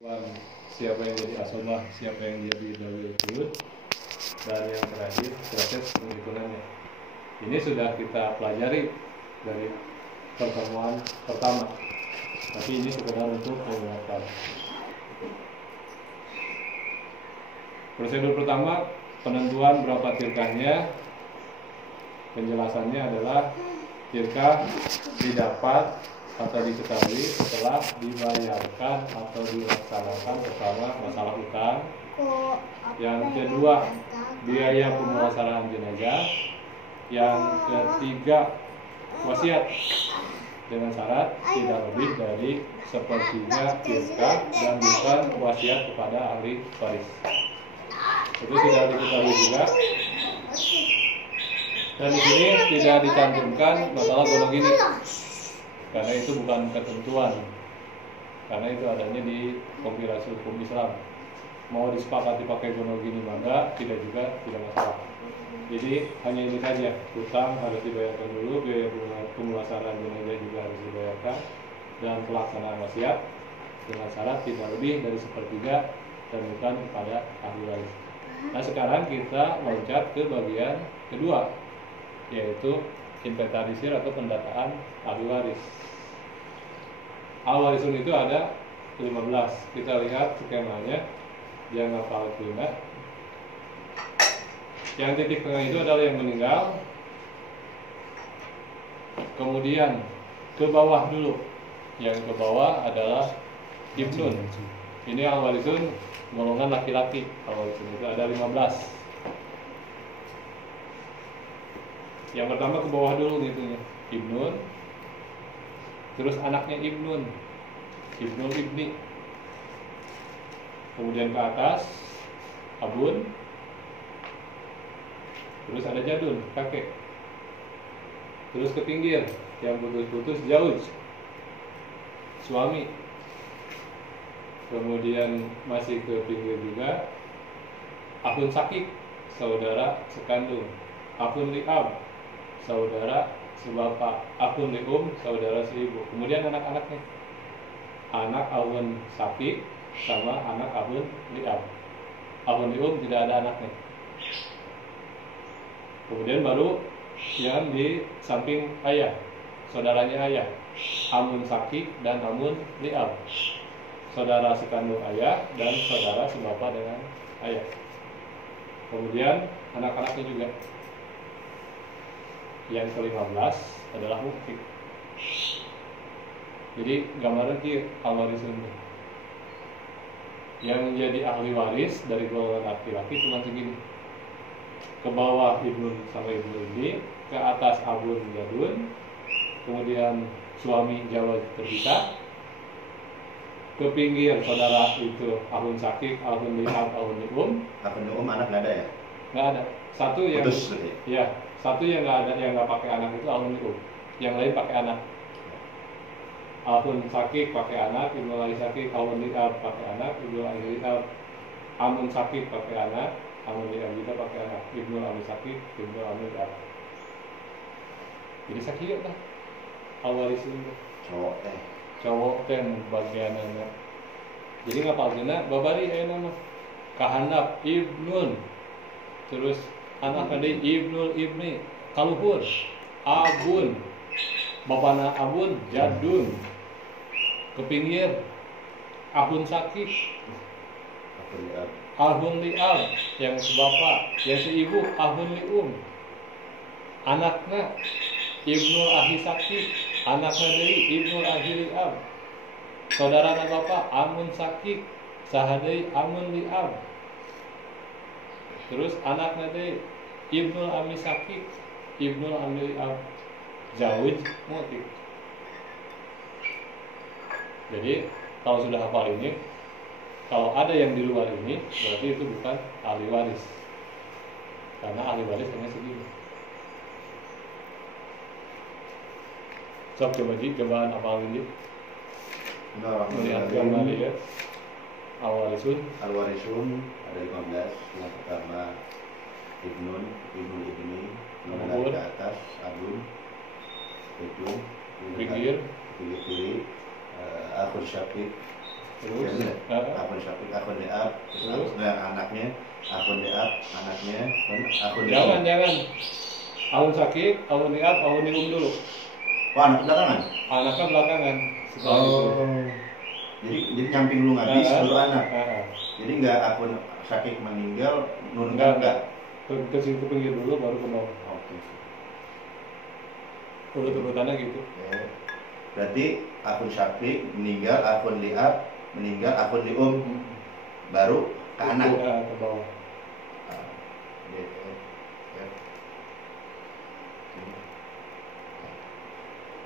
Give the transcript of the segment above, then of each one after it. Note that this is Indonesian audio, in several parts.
Siapa yang jadi asomah, siapa yang jadi dawil turut, dan yang terakhir proses penghitungannya. Ini sudah kita pelajari dari pertemuan pertama, tapi ini sekedar untuk mengingatkan. Prosedur pertama, penentuan berapa tirkahnya. Penjelasannya adalah tirkah didapat atau diketahui setelah dibayarkan atau dilaksanakan pertama masalah utang. Yang kedua, biaya pemulasaraan jenazah. Yang ketiga, wasiat dengan syarat tidak lebih dari sepertiga tirkah dan bukan wasiat kepada ahli waris. Itu sudah diketahui juga. Dan di sini tidak dicantumkan masalah golong gini, karena itu bukan ketentuan, karena itu adanya di kompilasi hukum Islam. Mau disepakati pakai golong gini maka tidak masalah. Jadi hanya ini saja, utang harus dibayarkan dulu, biaya pemulasaraan jenazah juga harus dibayarkan, dan pelaksanaan wasiat dengan syarat tidak lebih dari sepertiga dan bukan kepada ahli waris. Nah sekarang kita loncat ke bagian kedua, yaitu inventarisir atau pendataan ahli waris. Ahli warisun itu ada 15. Kita lihat skemanya, jangan hafal pindah. Yang titik tengah itu adalah yang meninggal. Kemudian ke bawah dulu. Yang ke bawah adalah ibnun. Ini ahli warisun golongan laki-laki. Ahli warisun itu ada 15. Yang pertama ke bawah dulu gitu ya, ibnun, terus anaknya ibnun, ibnul ibni, kemudian ke atas abun, terus ada jadun, kakek, terus ke pinggir yang putus-putus jauh, suami, kemudian masih ke pinggir juga akun sakik, saudara sekandung, akun liab, saudara sebapak, akun lium, saudara seibu. Kemudian anak-anaknya, anak ahun sakik sama anak ahun liab. Ahun lium tidak ada anaknya. Kemudian baru yang di samping ayah, saudaranya ayah, amun sakik dan amun liab, saudara sekandung ayah dan saudara sebapak dengan ayah. Kemudian anak-anaknya juga. Yang ke-15 adalah mukti. Jadi gambaran di ahli waris ini. Yang menjadi ahli waris dari golongan laki-laki cuma segini. Ke bawah ibnun sama ibnu ini, ke atas abun jadun, kemudian suami Jawa terpisah, ke pinggir saudara itu ahun sakik, ahun liab, ahun lium. Ahun lium anak nggak ada ya? Nggak ada. Satu yang putus, ya. Satu yang nggak ada, yang nggak pakai anak itu ahun lium, yang lain pakai anak. Ahun sakik pakai anak, ibnu ahli sakik, ahun liab pakai anak, ibnu ahli liab, amun sakik pakai anak, amun liab juga pakai anak, ibnu ahli sakik, ibnu ahli liab. Jadi sakit lah. Ahli waris itu cowok yang bagiannya. Jadi nggak palsunya, babari nama kahandap ibnun, terus anak tadi ibnul ibni, kaluhur, abun, bapana abun, jadun, ke pinggir, ahun sakik, ahun liab, yang sebapak, yang seibu, ahun lium, anaknya ibnul ahli sakik, anaknya dari ibnul ahli liab, saudara anak bapak, amun sakik, sahadai amun liab. Terus anaknya teh ibnul ami sakik, ibnul ami jauh motif. Jadi kalau sudah hafal ini, kalau ada yang di luar ini, berarti itu bukan ahli waris, karena ahli waris hanya segini. Coba gambaran hafal ini. Melihat gambar ya. Al-warisun ada 15. Yang pertama ibnun, ibnul ibni, menengah ke atas abun, itu pinggir kiri, akhir syakik, Terus akun syakik, akun liab, terus anaknya, akun liab, anaknya, akun jangan. Akun syakik, akun liab, akun lium dulu. Oh, anak belakangan? Anaknya belakangan. Jadi nyamping lu habis baru anak. Jadi nggak akun syakik meninggal nurunkan enggak? Ke pinggir dulu baru ke nol. Oke. Urut-urutannya gitu. Berarti akun syakik meninggal, akun liab meninggal, akun lium baru ke anak. Ke bawah.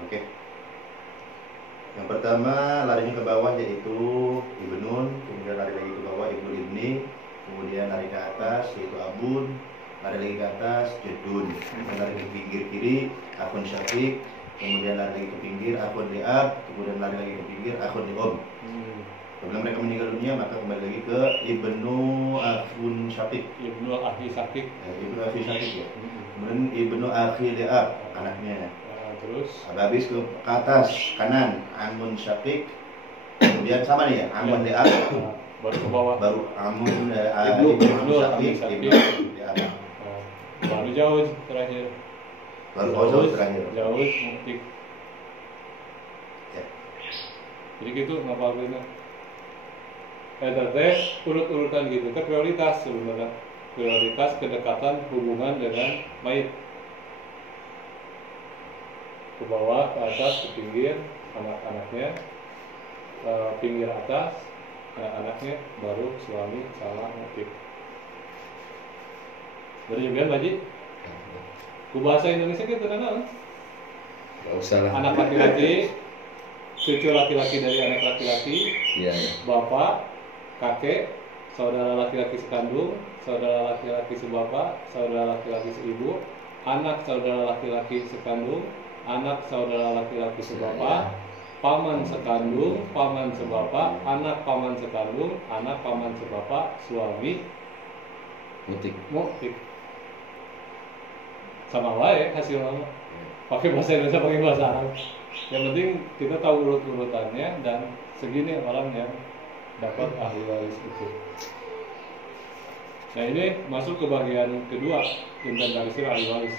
Oke. Yang pertama larinya ke bawah yaitu ibnun, kemudian lari lagi ke bawah ibnu ibni, kemudian lari ke atas yaitu abun, lari lagi ke atas jedun, kemudian lari ke pinggir kiri akun syakik, kemudian lari lagi ke pinggir akun liab, kemudian lari lagi ke pinggir akun lium. Sebelum mereka meninggal dunia maka kembali lagi ke ibnu akun syakik. Ibnu akhi syakik. Ibnu akhi syakik ya. Kemudian ibnu akhi liab anaknya. Terus habis ke atas kanan amun syakik, kemudian sama nih ya amun liab, baru ke bawah baru amun ibnu syakik, ibnu liab, baru jauh terakhir. Jauh terakhir. Jauh mutik. Ya. Jadi gitu ngapalin. Teh urut-urutan gitu. Itu prioritas sebenarnya. Prioritas kedekatan hubungan dengan mayit. Ke bawah, ke atas, ke pinggir, anak-anaknya, pinggir atas, anak-anaknya, baru suami, salah, motif. Dari juga Pak Ji? Ku bahasa Indonesia gitu kan? Gak usah lah. Anak laki-laki, cucu laki-laki dari anak laki-laki, bapak, kakek, saudara laki-laki sekandung, saudara laki-laki sebapak, saudara laki-laki seibu, anak saudara laki-laki sekandung, anak saudara laki-laki sebapak, paman sekandung, paman sebapak, anak paman sekandung, anak paman sebapak, suami mutik. Sama wae hasil nama. Pakai bahasa Indonesia, pakai bahasa Arab. Yang penting kita tahu urut-urutannya dan segini orang yang dapat ahli waris itu. Nah ini masuk ke bagian kedua, inventarisir ahli waris.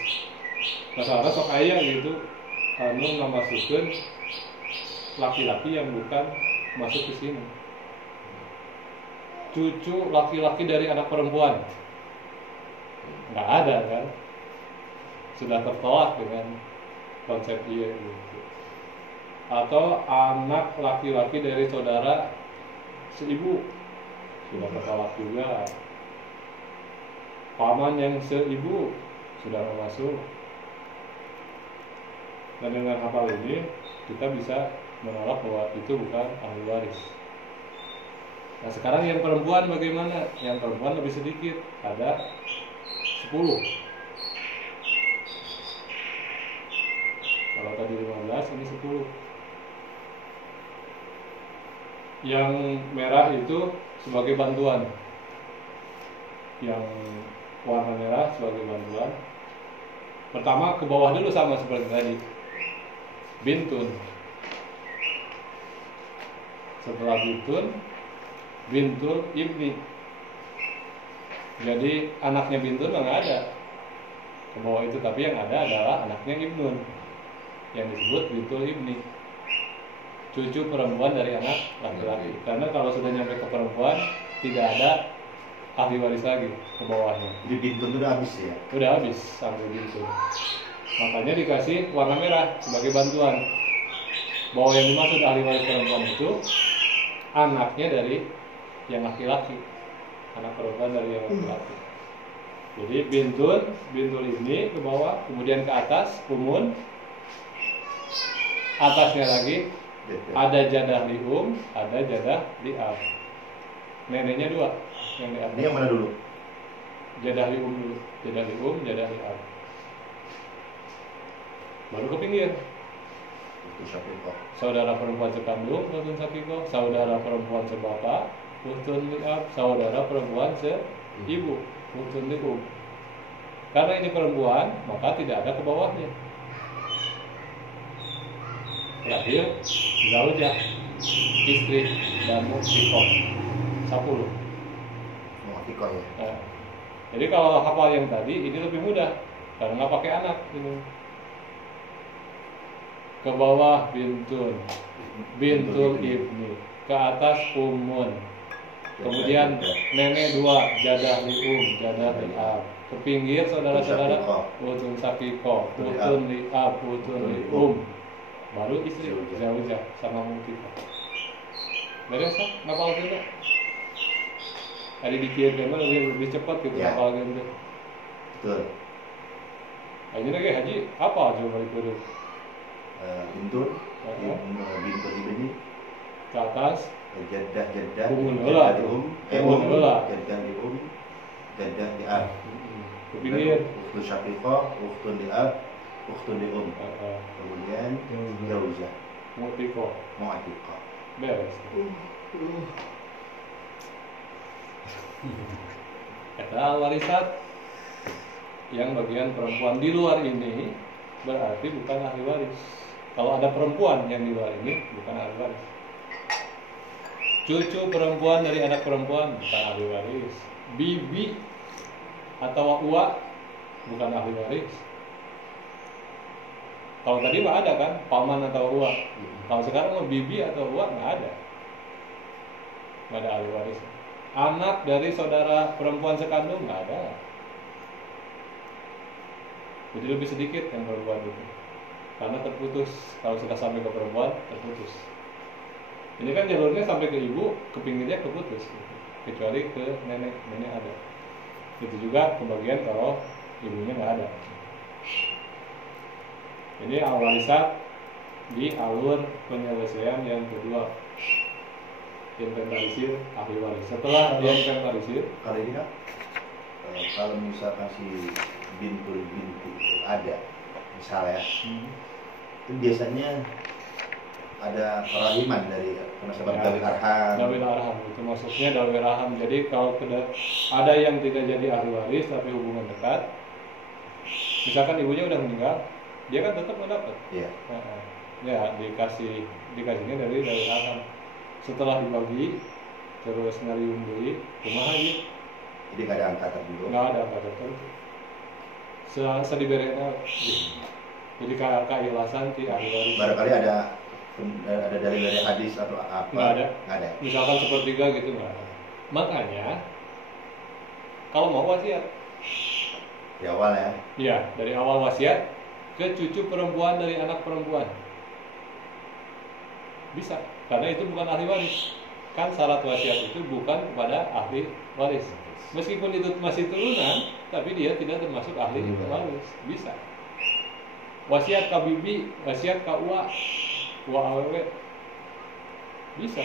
Masalah sok ayah gitu. Anu ngamasukeun laki-laki yang bukan masuk ke sini. Cucu laki-laki dari anak perempuan nggak ada kan? Sudah tertolak dengan konsep dia gitu. Atau anak laki-laki dari saudara seibu sudah tertolak juga. Paman yang seibu sudah masuk. Dan dengan hafal ini kita bisa menolak bahwa itu bukan ahli waris. Nah sekarang yang perempuan bagaimana? Yang perempuan lebih sedikit, ada 10. Kalau tadi 15, ini 10. Yang merah itu sebagai bantuan. Yang warna merah sebagai bantuan. Pertama ke bawah dulu sama seperti tadi. Bintun. Setelah bintun, bintul ibni. Jadi anaknya bintun nggak ada ke bawah itu, tapi yang ada adalah anaknya ibnun yang disebut bintul ibni, cucu perempuan dari anak laki-laki. Karena kalau sudah nyampe ke perempuan tidak ada ahli waris lagi ke bawahnya. Jadi bintun itu udah habis ya? Udah habis sampai bintun. Makanya dikasih warna merah sebagai bantuan. Bahwa yang dimaksud ahli waris perempuan itu anaknya dari yang laki-laki, anak perempuan dari yang laki-laki. Jadi bintul ini ke bawah, kemudian ke atas umun, atasnya lagi ada jadah lium, ada jadah liab. Neneknya 2 yang di atas. Ini yang mana dulu? Jadah lium dulu, jadah lium, jadah liab. Baru ke pinggir. Saudara perempuan sekandung, utun sakiko. Saudara perempuan sebapak, utun liab. Saudara perempuan seibu, utun lium. Karena ini perempuan, maka tidak ada ke bawahnya. Terakhir, zaujah. istri, dan mu'tikah 10. Mu'tikah ya. Nah, jadi kalau hafal yang tadi ini lebih mudah karena nggak pakai anak ini. Ke bawah bintul ibni, ke atas umun, kemudian nenek 2, jadah li jadah li ab, ke pinggir saudara-saudara utun sakiko, utun li ab, utun li baru istri zaujah sama mu'tikah. Beres kan? Ngapal itu? Ada dikir kan lebih cepat gitu ya. ngapal gitu. Betul. Ini lagi haji apa coba balik dulu? Bintul ibni Ke atas jadah umun heula umun heula jadah li jadah li ab. ke pinggir Ukhtun syaqiqah, ukhtun li ab, ukhtun li kemudian zaujah mu'tikah. beres. Kata warisat yang bagian perempuan di luar ini berarti bukan ahli waris. Kalau ada perempuan yang di luar ini bukan ahli waris. Cucu perempuan dari anak perempuan bukan ahli waris. Bibi atau uwa bukan ahli waris. Kalau tadi mah ada kan paman atau uwa. Kalau sekarang mah bibi atau uwa nggak ada ahli waris. Anak dari saudara perempuan sekandung nggak ada. Jadi lebih sedikit yang perempuan itu karena terputus. Kalau sudah sampai ke perempuan terputus. Ini kan jalurnya sampai ke ibu, ke pinggirnya keputus kecuali ke nenek ada. Itu juga kebagian kalau ibunya nggak ada. Ini al-warisat di alur penyelesaian yang kedua, inventarisir ahli waris. Setelah diinventarisir, Kalau ini kan kalau misalkan si binti ada misalnya itu biasanya ada kerahiman dari penasaban dawil arham. Dawil arham itu maksudnya dawil arham. Jadi kalau ada yang tidak jadi ahli waris tapi hubungan dekat, misalkan ibunya udah meninggal, dia kan tetap mendapat. Iya. Ya dikasihnya dari dawil arham. Setelah dibagi terus ngariung deui kumaha ieu? Jadi nggak ada angka tertentu. Nggak ada angka tertentu. Sediberena. Jadi kailasan ti ahli waris. Barangkali ada dari hadis atau apa? Nggak ada. Nggak ada. Misalkan sepertiga gitu nggak ada. Makanya kalau mau wasiat Di awal ya. iya, dari awal wasiat ke cucu perempuan dari anak perempuan bisa, karena itu bukan ahli waris. Kan syarat wasiat itu bukan kepada ahli waris. Meskipun itu masih turunan, tapi dia tidak termasuk ahli waris. Bisa. Wasiat ka bibi, wasiat ka uwa awewe bisa.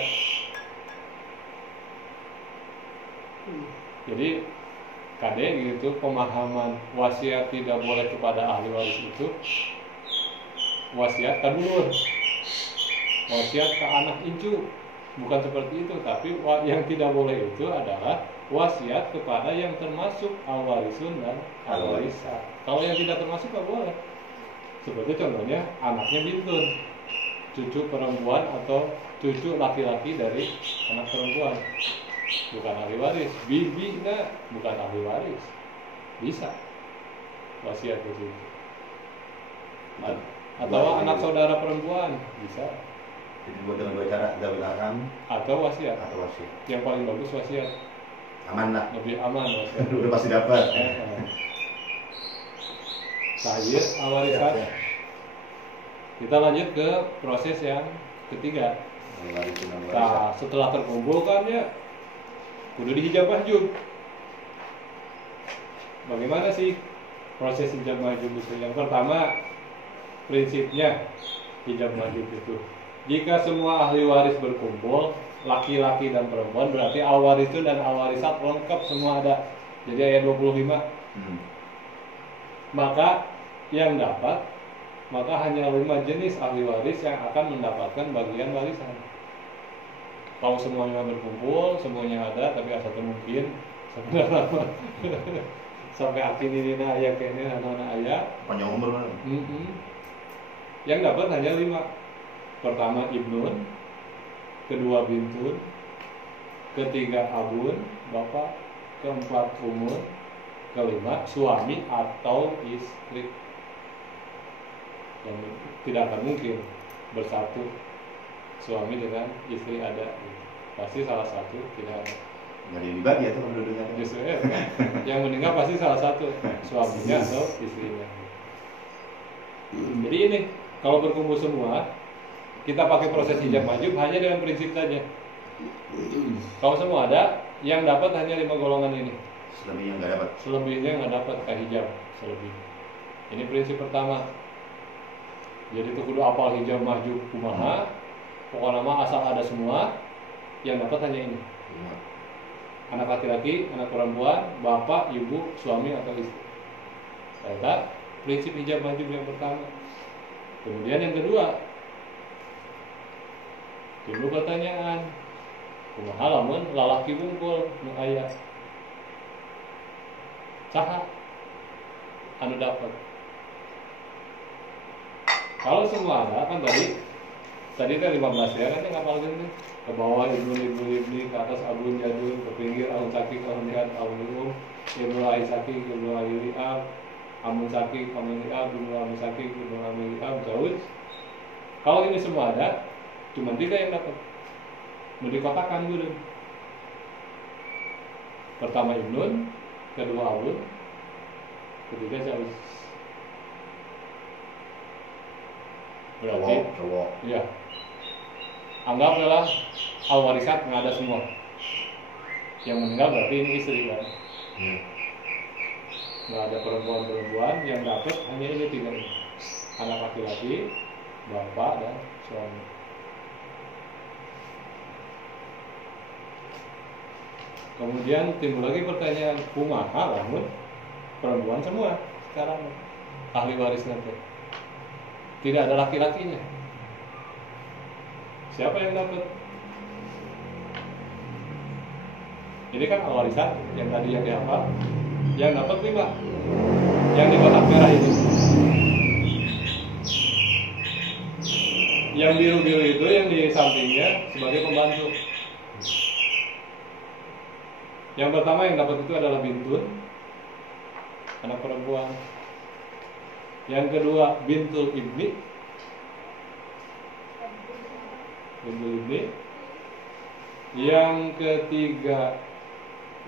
Jadi kade gitu pemahaman wasiat tidak boleh kepada ahli waris itu wasiat ka dulur, wasiat ke anak incu, bukan seperti itu. Tapi yang tidak boleh itu adalah wasiat kepada yang termasuk al-warisun dan al-warisat. Kalau yang tidak termasuk nggak boleh. Seperti contohnya anaknya bintun, cucu perempuan atau cucu laki-laki dari anak perempuan, bukan ahli waris. Bibinya bukan ahli waris, bisa wasiat ke situ. Atau anak saudara perempuan bisa. Jadi buat dengan dua cara, dawil arham Atau wasiat. Yang paling bagus wasiat. Aman lah. Lebih aman wasiat. Udah pasti dapat. Sahir al-warisat. Kita lanjut ke proses yang ketiga. Nah, setelah terkumpul kan ya kudu dihijab mahjub. Bagaimana sih proses hijab mahjub itu? Yang pertama, prinsipnya hijab mahjub itu, jika semua ahli waris berkumpul, laki-laki dan perempuan, berarti al-warisun dan al-warisat lengkap semua ada. Jadi ayat 25. Maka yang dapat, maka hanya 5 jenis ahli waris yang akan mendapatkan bagian warisan. Kalau semuanya berkumpul, semuanya ada, tapi ada satu mungkin sebenarnya sampai akhir ini ayah kayaknya anak-anak ayah panjang umur kan? Yang dapat hanya 5. Pertama ibnun, kedua bintun, ketiga abun, bapak, keempat umun, kelima suami atau istri. Dan tidak akan mungkin bersatu suami dengan istri ada, pasti salah satu tidak ada. Nggak ada yang dibagi atau penduduknya? Justru yang meninggal pasti salah satu, suaminya atau istrinya. Jadi ini kalau berkumpul semua, kita pakai proses hijab majub hanya dengan prinsip saja. Kalau semua ada, yang dapat hanya 5 golongan ini. Selebihnya nggak dapat. Selebihnya nggak dapat hijab selebih. Ini prinsip pertama. Jadi itu kudu apal hijab majub kumaha. Pokoknya nama asal ada semua, yang dapat hanya ini. Anak laki-laki, anak perempuan, bapak, ibu, suami atau istri. Eta prinsip hijab majub yang pertama. Kemudian yang kedua, timbul pertanyaan, kumaha lamun lalaki bungkul nu aya saha anu dapat? Kalau semua ada kan tadi kan 15 ya kan ngapal gini ke bawah ibnu ke atas abun jadul, ke pinggir alun sakik alun lihat alun umum, ibnu aisaki ibnu ayliab, amun sakik amun liab, ibnu amun sakik ibnu amun liab, jauh. Kalau ini semua ada, cuma 3 yang dapat. Mau dikotakan dulu. Pertama ibnun, kedua abun, ketiga jauh. Berarti cowok. Iya. Anggaplah al-warisat nggak ada semua. Yang meninggal berarti ini istri kan. Nggak ada perempuan-perempuan, yang dapat hanya ini 3 ini. Anak laki-laki, bapak dan suami. Kemudian timbul lagi pertanyaan, kumaha lamun perempuan semua sekarang ahli waris nanti. Tidak ada laki-lakinya. Siapa yang dapat? Ini kan warisan yang tadi yang dihafal. Yang dapat 5. Yang di kotak merah ini. Yang biru-biru itu yang di sampingnya sebagai pembantu. Yang pertama yang dapat itu adalah bintun, anak perempuan. Yang kedua bintul ibni, yang ketiga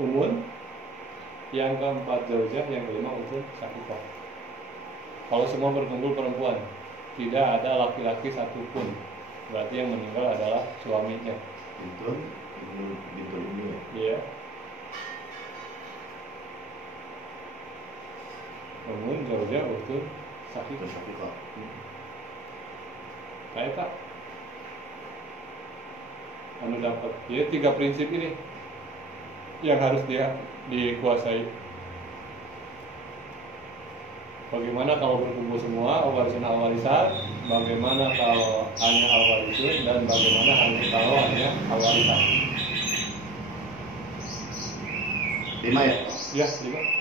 umun, yang keempat zaujah, yang kelima unsur syakifah. Kalau semua berkumpul perempuan, tidak ada laki-laki satupun, berarti yang meninggal adalah suaminya. Bintul ini. Iya. Umun, zaujah, unsur syakifah. Kayak tak anu dapat. Ya 3 prinsip ini yang harus dia dikuasai. Bagaimana kalau berkumpul semua al-warisan, bagaimana kalau hanya al-warisun, dan bagaimana kalau hanya al-warisan. 5 ya? Ya, 5.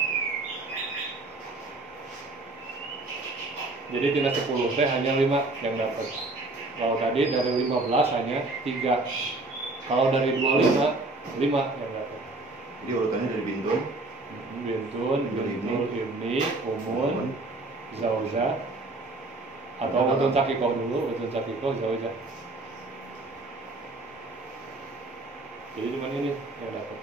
Jadi tidak 10 teh hanya 5 yang dapat. Kalau tadi dari 15 hanya 3. Kalau dari 25 5 yang dapat. Jadi urutannya dari bintun, bintul ibni, umun, zaujah, atau utun sakikoh dulu, utun sakikoh, zaujah. Jadi cuma ini yang dapat.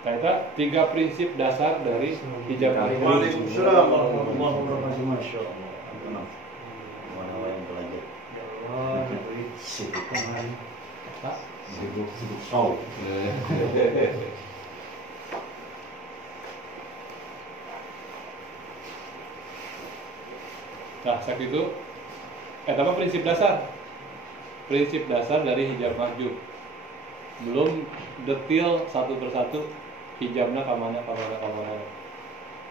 Kata 3 prinsip dasar dari hijab majub. Waalaikumsalam warahmatullahi wabarakatuh. Masya Allah. mana yang belajar? Sibuk kemarin. Sibuk show. Nah, saat itu, apa prinsip dasar? Prinsip dasar dari hijab majub. Belum detail satu persatu hijabnya kamana.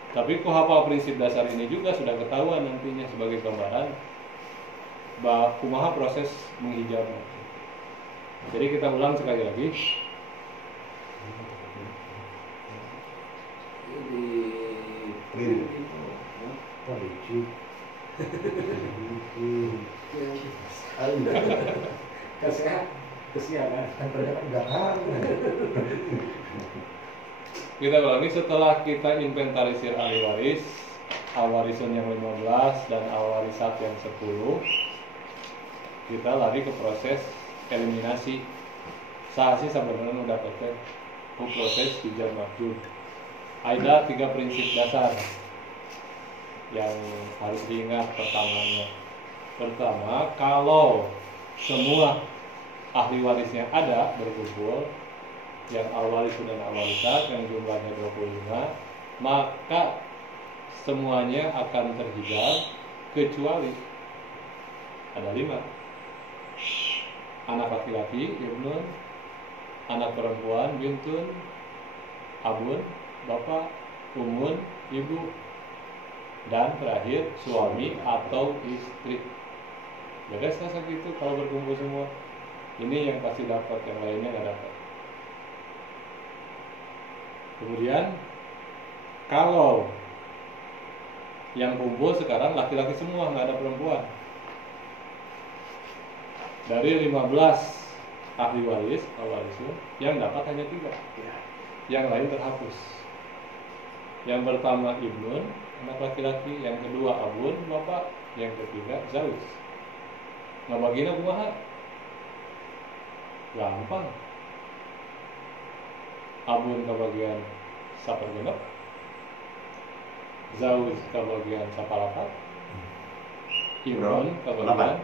Tapi kok hafal prinsip dasar ini juga sudah ketahuan nantinya sebagai gambaran bahwa kumaha proses menghijabnya. Jadi kita ulang sekali lagi. Kasih Kesiangan. Kan kerja kan nggak tahu. Kita ulangi, setelah kita inventarisir ahli waris, al-warisun yang 15 dan al-warisat yang 10, kita lari ke proses eliminasi. Sahasi sebenarnya udah pakai proses hijab majul. Ada 3 prinsip dasar yang harus diingat. Pertama, kalau semua ahli warisnya ada berkumpul, yang al-waris dan al-warisat yang jumlahnya 25, maka semuanya akan terhijab kecuali ada 5. Anak laki-laki ibnun, anak perempuan bintun, abun bapak, umun ibu, dan terakhir suami atau istri. Beres rasa gitu kalau berkumpul semua. Ini yang pasti dapat, yang lainnya nggak dapat. Kemudian kalau yang kumpul sekarang laki-laki semua, nggak ada perempuan. Dari 15 ahli waris, al-warisun, yang dapat hanya 3. Yang lain terhapus. Yang pertama ibnun, anak laki-laki. Yang kedua abun, bapak. Yang ketiga zawj. Nah, bagian kumaha? Gampang. Abun kebagian sapergenep, zawj kebagian saparapat, ibnun kebagian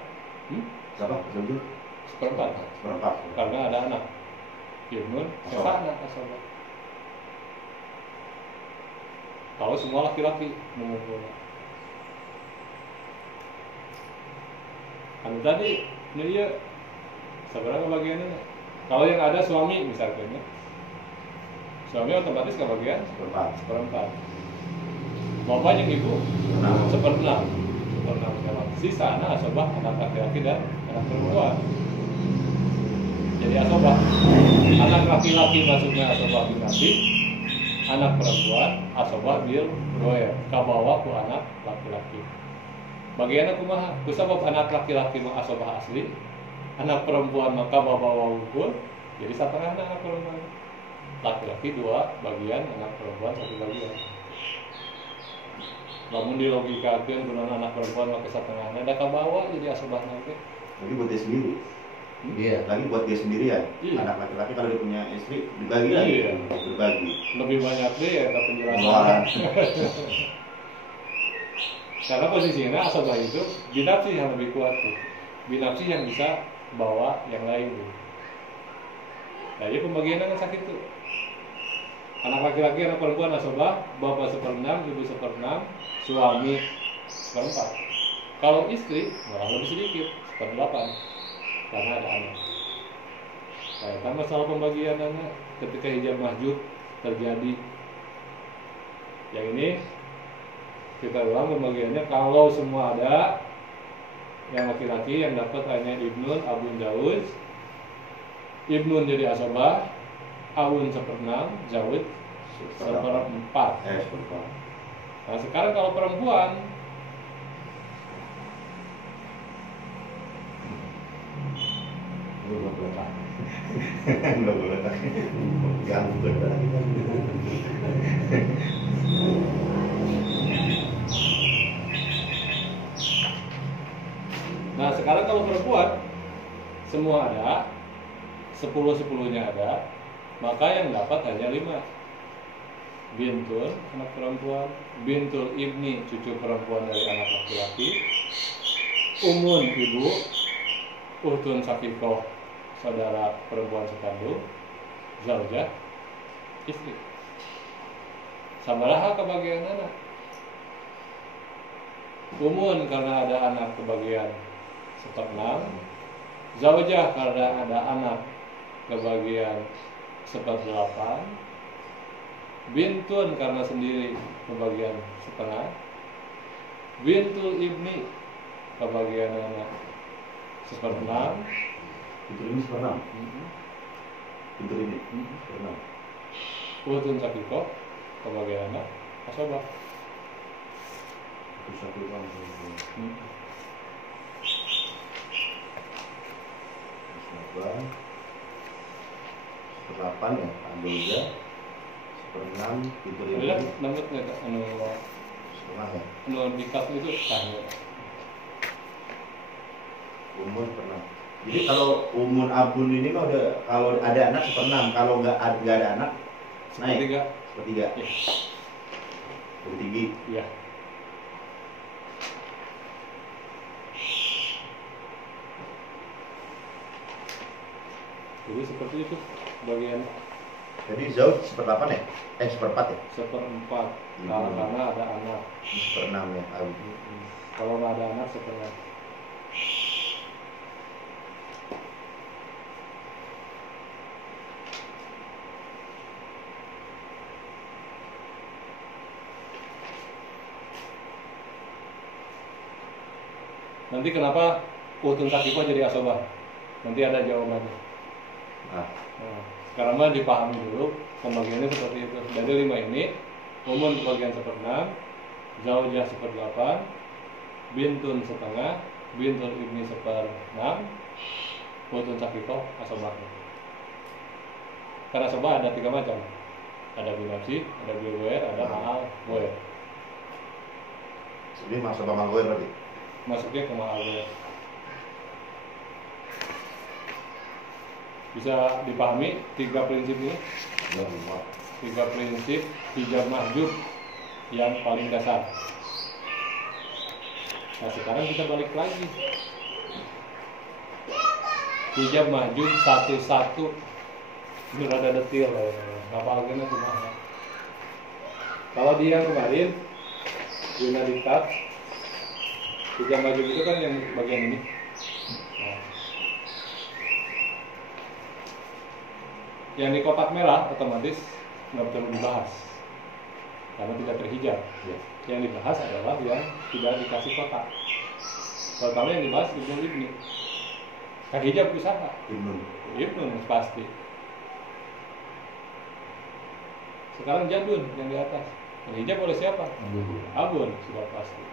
Siapa? Zawj? seperempat. Karena ada anak. Ibnun anak asobah. Kalau semua laki-laki mengumpul. Kan tadi ini dia seberapa bagiannya? Kalau yang ada suami misalnya, suami otomatis kebagian seperempat. Bapak yang ibu seperenam. Sisa anak asobah, anak laki-laki dan anak perempuan. Jadi asobah, anak laki-laki maksudnya asobah binati, anak perempuan asobah bil goer, kabawa ku anak laki-laki. Bagian kumaha? Ku sabab anak laki-laki mah asobah asli, anak perempuan maka bawa ukur, jadi setengah anak perempuan. Laki-laki 2 bagian, anak perempuan 1 bagian. Namun di logika kemudian anak perempuan pakai setengahnya ada kabawa jadi asobah nanti. Lagi buat dia sendiri. Iya. Lagi buat dia sendiri ya. Iya. Anak laki-laki kalau dia punya istri dibagi Iya. lagi. Berbagi. Lebih banyak deh ya tapi Pengeluaran. Karena posisinya asobah itu binafsi yang lebih kuat tuh. Binafsi yang bisa bawa yang lain tuh. Nah, jadi pembagiannya kan sakit tuh. Anak laki-laki, anak perempuan asobah, bapak 1/6, ibu 1/6, suami 1/4. Kalau istri malah lebih sedikit, 1/8, karena ada anak. Nah, kan masalah pembagian anak ketika hijab mahjub terjadi. Yang ini kita ulang pembagiannya. Kalau semua ada, yang laki-laki yang dapat hanya ibnun, abun, zawj. Ibnun jadi asobah, abun 1/6, zawj 1/4. Nah, sekarang kalau perempuan Enggak boleh. Gangguan lagi. Nah, sekarang kalau perempuan semua ada, 10-10-nya ada, maka yang dapat hanya 5. Bintul, anak perempuan, bintul ibni, cucu perempuan dari anak laki-laki, umun ibu, uhtun sakikoh, saudara perempuan sekandung, zaujah, istri. Sabaraha kebagian anak. Umun karena ada anak kebagian 1/6, zaujah karena ada anak kebagian 1/8, bintun karena sendiri kebagian 1/2, bintul ibni kebagian anak 1/6. Pintu ini 1/6. Pintu ini 1/6. Utun sakiko kebagian anak asobah. Satu orang. Sabar. seper-8 ya, Algoza, seper-6, Ibnu Ada Ibni, nomor nggak setengah ya, dikat itu kan? Umun seper-6. Jadi kalau Umun Abun ini mah udah kalau ada anak seper-6, kalau nggak ada anak naik Tiga. sepertiga, Ya. lebih tinggi. Iya. Jadi seperti itu bagian Jadi Zauj seper-8 ya? Seper-4 ya? seperempat. Karena ada anak. Seper-6 ya, Abun. Kalau nggak ada anak seperempat. Nanti kenapa Utun Sakifah jadi asobah? Nanti ada jawabannya. Nah, Nah, sekarang mah dipahami dulu pembagiannya seperti itu. Dari 5 ini, Umun bagian 1/6, Zaujah 1/8, Bintun setengah, Bintun Ibni 1/6, Utun Sakifah asobahnya. Karena asobah ada 3 macam. Ada binafsi, ada bilgoer, ada ma'al goer. ini masuk Bang Goer berarti. Masuknya ke ma'al goer. Bisa dipahami 3 prinsip ini? Ya, lima. 3 prinsip hijab mahjub yang paling dasar. Nah sekarang kita balik lagi. Hijab mahjub satu-satu. Ini rada detail ya. Hafalkan cuma. Kalau dia kemarin Yuna dikat, hijab mahjub itu kan yang bagian ini. Nah. Yang di kotak merah otomatis nggak perlu dibahas karena tidak terhijab. Ya. Yang dibahas adalah yang tidak dikasih kotak. Pertama yang dibahas Ibnu Ibni. Hijab usaha. Ibnu pasti. Sekarang jadun yang di atas. Hijab oleh siapa? Abun sudah pasti.